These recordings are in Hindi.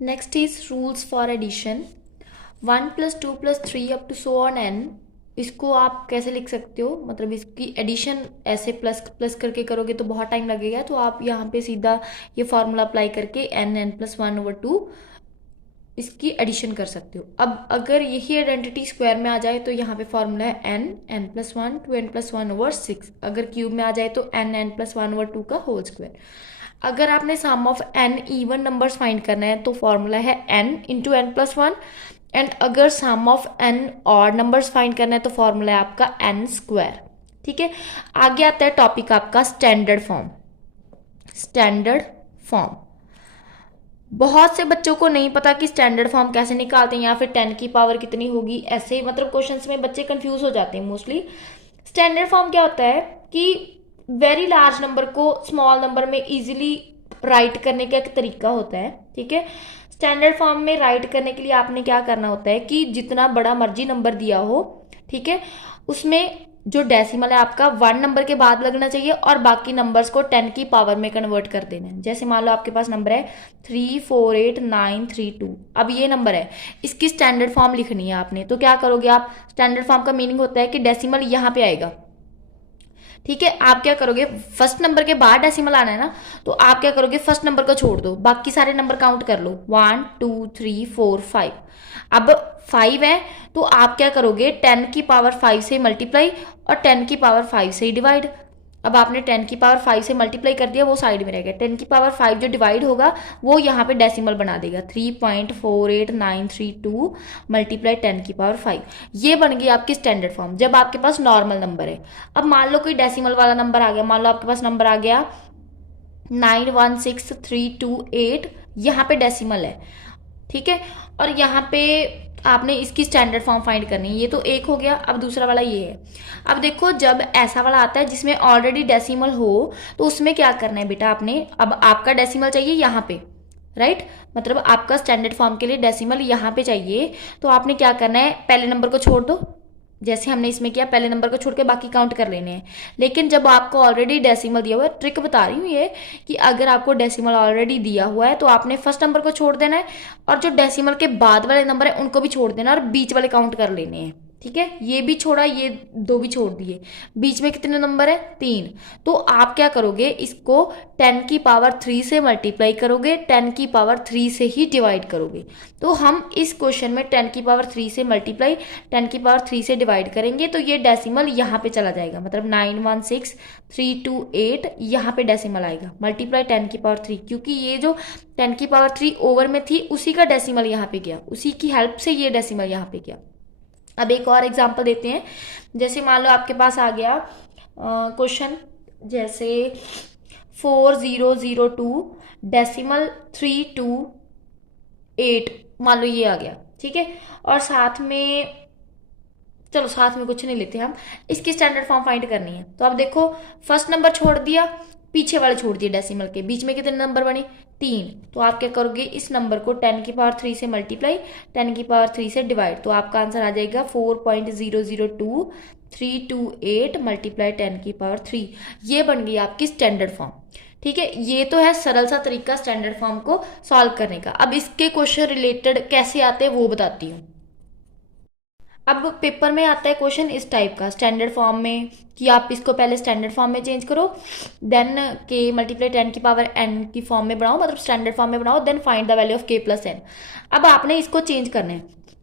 Next is rules for addition. 1 + 2 + 3 up to so on n, इसको आप कैसे लिख सकते हो, मतलब इसकी एडिशन ऐसे प्लस प्लस करके करोगे तो बहुत टाइम लगेगा, तो आप यहाँ पे सीधा ये फॉर्मूला अप्लाई करके n+1/2 इसकी एडिशन कर सकते हो। अब अगर यही आइडेंटिटी स्क्वायर में आ जाए तो यहाँ पे फॉर्मूला है n+1 to n+1/6। अगर क्यूब में आ जाए तो n+1/2 का होल स्क्वायर। अगर आपने sum of n even numbers find करना है तो फॉर्मूला है n इंटू n+1। एंड अगर sum of n odd numbers find करना है तो फॉर्मूला है आपका n²। ठीक है, आगे आता है टॉपिक आपका स्टैंडर्ड फॉर्म। स्टैंडर्ड फॉर्म बहुत से बच्चों को नहीं पता कि स्टैंडर्ड फॉर्म कैसे निकालते हैं या फिर 10 की पावर कितनी होगी, ऐसे मतलब क्वेश्चंस में बच्चे कंफ्यूज हो जाते हैं मोस्टली। स्टैंडर्ड फॉर्म क्या होता है कि वेरी लार्ज नंबर को स्मॉल नंबर में इजीली राइट करने का एक तरीका होता है। ठीक है, स्टैंडर्ड फॉर्म में राइट करने के लिए आपने क्या करना होता है कि जितना बड़ा मर्जी नंबर दिया हो, ठीक है, उसमें जो डेसिमल है आपका 1 नंबर के बाद लगना चाहिए और बाकी नंबर्स को 10 की पावर में कन्वर्ट कर देना है। जैसे मान लो आपके पास नंबर है 348932। अब ये नंबर है, इसकी स्टैंडर्ड फॉर्म लिखनी है आपने, तो क्या करोगे आप, स्टैंडर्ड फॉर्म का मीनिंग होता है कि डेसिमल यहाँ पे आएगा। ठीक है, आप क्या करोगे, फर्स्ट नंबर के बाद डेसिमल आना है ना, तो आप क्या करोगे, फर्स्ट नंबर को छोड़ दो, बाकी सारे नंबर काउंट कर लो, 1 2 3 4 5। अब 5 है तो आप क्या करोगे, 10 की पावर 5 से मल्टीप्लाई और 10 की पावर 5 से डिवाइड। अब आपने 10 की पावर 5 से मल्टीप्लाई कर दिया, वो साइड में रह गया। 10 की पावर 5 जो डिवाइड होगा वो यहाँ पे डेसिमल बना देगा, 3.48932 मल्टीप्लाई 10 की पावर 5। ये बन गई आपकी स्टैंडर्ड फॉर्म जब आपके पास नॉर्मल नंबर है। अब मान लो कोई डेसिमल वाला नंबर आ गया, मान लो आपके पास नंबर आ गया 916328, यहाँ पे डेसिमल है। ठीक है, और यहाँ पे आपने इसकी स्टैंडर्ड फॉर्म फाइंड करनी है। ये तो एक हो गया, अब दूसरा वाला ये है। अब देखो जब ऐसा वाला आता है जिसमें ऑलरेडी डेसिमल हो तो उसमें क्या करना है बेटा आपने, अब आपका डेसिमल चाहिए यहाँ पे, राइट, मतलब आपका स्टैंडर्ड फॉर्म के लिए डेसिमल यहाँ पे चाहिए, तो आपने क्या करना है, पहले नंबर को छोड़ दो, जैसे हमने इसमें किया, पहले नंबर को छोड़ के बाकी काउंट कर लेने हैं। लेकिन जब आपको ऑलरेडी डेसिमल दिया हुआ है, ट्रिक बता रही हूँ ये, कि अगर आपको डेसिमल ऑलरेडी दिया हुआ है तो आपने फर्स्ट नंबर को छोड़ देना है और जो डेसिमल के बाद वाले नंबर है उनको भी छोड़ देना और बीच वाले काउंट कर लेने हैं। ठीक है, ये भी छोड़ा, ये दो भी छोड़ दिए, बीच में कितने नंबर है, 3। तो आप क्या करोगे, इसको 10 की पावर 3 से मल्टीप्लाई करोगे, 10 की पावर 3 से ही डिवाइड करोगे। तो हम इस क्वेश्चन में 10 की पावर 3 से मल्टीप्लाई 10 की पावर 3 से डिवाइड करेंगे तो ये डेसिमल यहाँ पे चला जाएगा, मतलब 916328 यहाँ पे डेसिमल आएगा, मल्टीप्लाई 10 की पावर 3, क्योंकि ये जो 10 की पावर 3 ओवर में थी उसी का डेसिमल यहाँ पे गया, उसी की हेल्प से ये डेसिमल यहाँ पे गया। अब एक और एग्जांपल देते हैं, जैसे मान लो आपके पास आ गया क्वेश्चन, जैसे 4002 डेसिमल 328, मान लो ये आ गया। ठीक है, और साथ में, चलो साथ में कुछ नहीं लेते हम, इसकी स्टैंडर्ड फॉर्म फाइंड करनी है। तो अब देखो, फर्स्ट नंबर छोड़ दिया, पीछे वाले छोड़ दिए डेसिमल के, बीच में कितने नंबर बने, 3। तो आप क्या करोगे, इस नंबर को 10 की पावर 3 से मल्टीप्लाई 10 की पावर 3 से डिवाइड, तो आपका आंसर आ जाएगा 4.002328 मल्टीप्लाई 10 की पावर 3। ये बन गई आपकी स्टैंडर्ड फॉर्म। ठीक है, ये तो है सरल सा तरीका स्टैंडर्ड फॉर्म को सॉल्व करने का। अब इसके क्वेश्चन रिलेटेड कैसे आते हैं वो बताती हूँ। अब पेपर में आता है क्वेश्चन इस टाइप का स्टैंडर्ड फॉर्म में, कि आप इसको पहले स्टैंडर्ड फॉर्म में चेंज करो, देन के मल्टीप्लाई 10 की पावर n की फॉर्म में बनाओ, मतलब स्टैंडर्ड फॉर्म में बनाओ, then find the value of k plus n। अब आपने इसको चेंज करना है,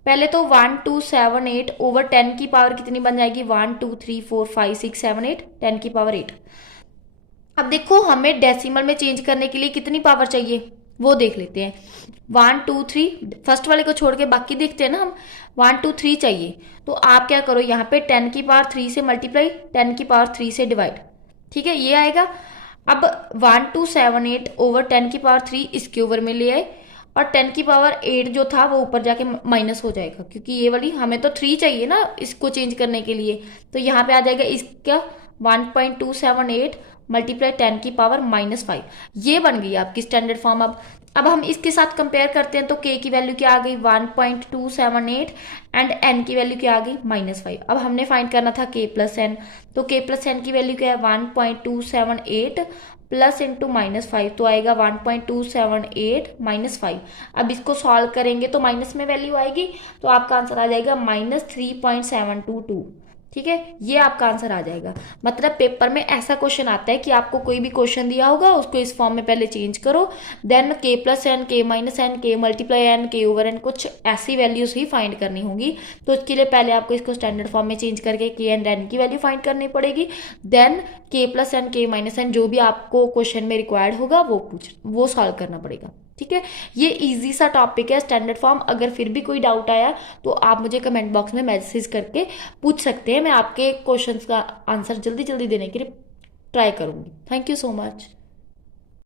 पहले तो 1278 ओवर 10 की पावर कितनी बन जाएगी, 1 2 3 4 5 6 7 8, 10 की पावर 8। अब देखो हमें डेसिमल में चेंज करने के लिए कितनी पावर चाहिए वो देख लेते हैं। 1 2 3, फर्स्ट वाले को छोड़ के बाकी देखते हैं ना हम, 1 2 3 चाहिए, तो आप क्या करो, यहाँ पे 10 की पावर 3 से मल्टीप्लाई 10 की पावर 3 से डिवाइड। ठीक है, ये आएगा। अब 1278 ओवर 10 की पावर 3 इसके ओवर में ले आए, और 10 की पावर 8 जो था वो ऊपर जाके माइनस हो जाएगा, क्योंकि ये वाली हमें तो 3 चाहिए ना इसको चेंज करने के लिए, तो यहाँ पे आ जाएगा इसका 1.278 मल्टीप्लाई 10 की पावर -5। ये बन गई आपकी स्टैंडर्ड फॉर्म। अब हम इसके साथ कंपेयर करते हैं, तो k की वैल्यू क्या आ गई, 1.278 एंड n की वैल्यू क्या आ गई, -5। अब हमने फाइंड करना था k प्लस n, तो k प्लस n की वैल्यू क्या है, 1.278 प्लस इंटू -5 तो आएगा 1.278 -5। अब इसको सॉल्व करेंगे तो माइनस में वैल्यू आएगी, तो आपका आंसर आ जाएगा -3.722। ठीक है, ये आपका आंसर आ जाएगा। मतलब पेपर में ऐसा क्वेश्चन आता है कि आपको कोई भी क्वेश्चन दिया होगा उसको इस फॉर्म में पहले चेंज करो, then k+n, k-n, k multiply n, k/n, कुछ ऐसी वैल्यूज ही फाइंड करनी होगी। तो उसके लिए पहले आपको इसको स्टैंडर्ड फॉर्म में चेंज करके k एंड n की वैल्यू फाइंड करनी पड़ेगी, देन k+n, k-n जो भी आपको क्वेश्चन में रिक्वायर्ड होगा वो सॉल्व करना पड़ेगा। ठीक है, ये इजी सा टॉपिक है स्टैंडर्ड फॉर्म। अगर फिर भी कोई डाउट आया तो आप मुझे कमेंट बॉक्स में मैसेज करके पूछ सकते हैं, मैं आपके क्वेश्चंस का आंसर जल्दी जल्दी देने के लिए ट्राई करूंगी। Thank you so much.